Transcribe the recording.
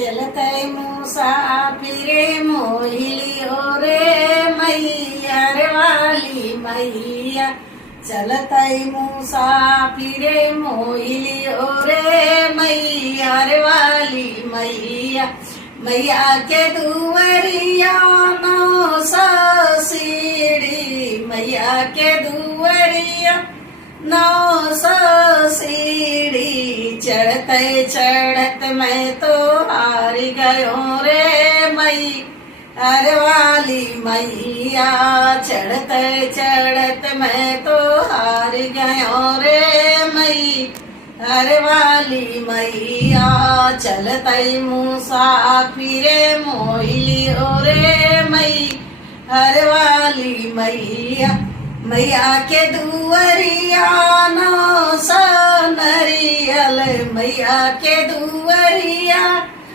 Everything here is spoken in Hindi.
चलते मुसाफिरे मोहिलियो रे मैया रे वाली मैया। चलते मुसाफिरे मोहिलियो रे मैया रे वाली मैया। मैया के दुवरिया नौ सौ सीढ़ी, मैया के दुवरिया नौ सौ सीढ़ी। चढ़ते चढ़त मैं तो हार गयो रे मैया वाली मैया। चढ़ते चढ़त मैं तो हार गयो रे मैया वाली मैया। चलते मुसाफिरे मोहिलियो रे मैया वाली मैया। मैया के दुवरिया नौ सौ नरियल, मैया के दुवरिया